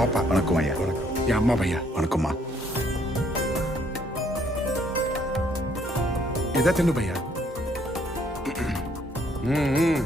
பாப்பா வணக்கம் ஐயா. என் அம்மா பையா வணக்கம்மா. எதா தின்னு பையா ம்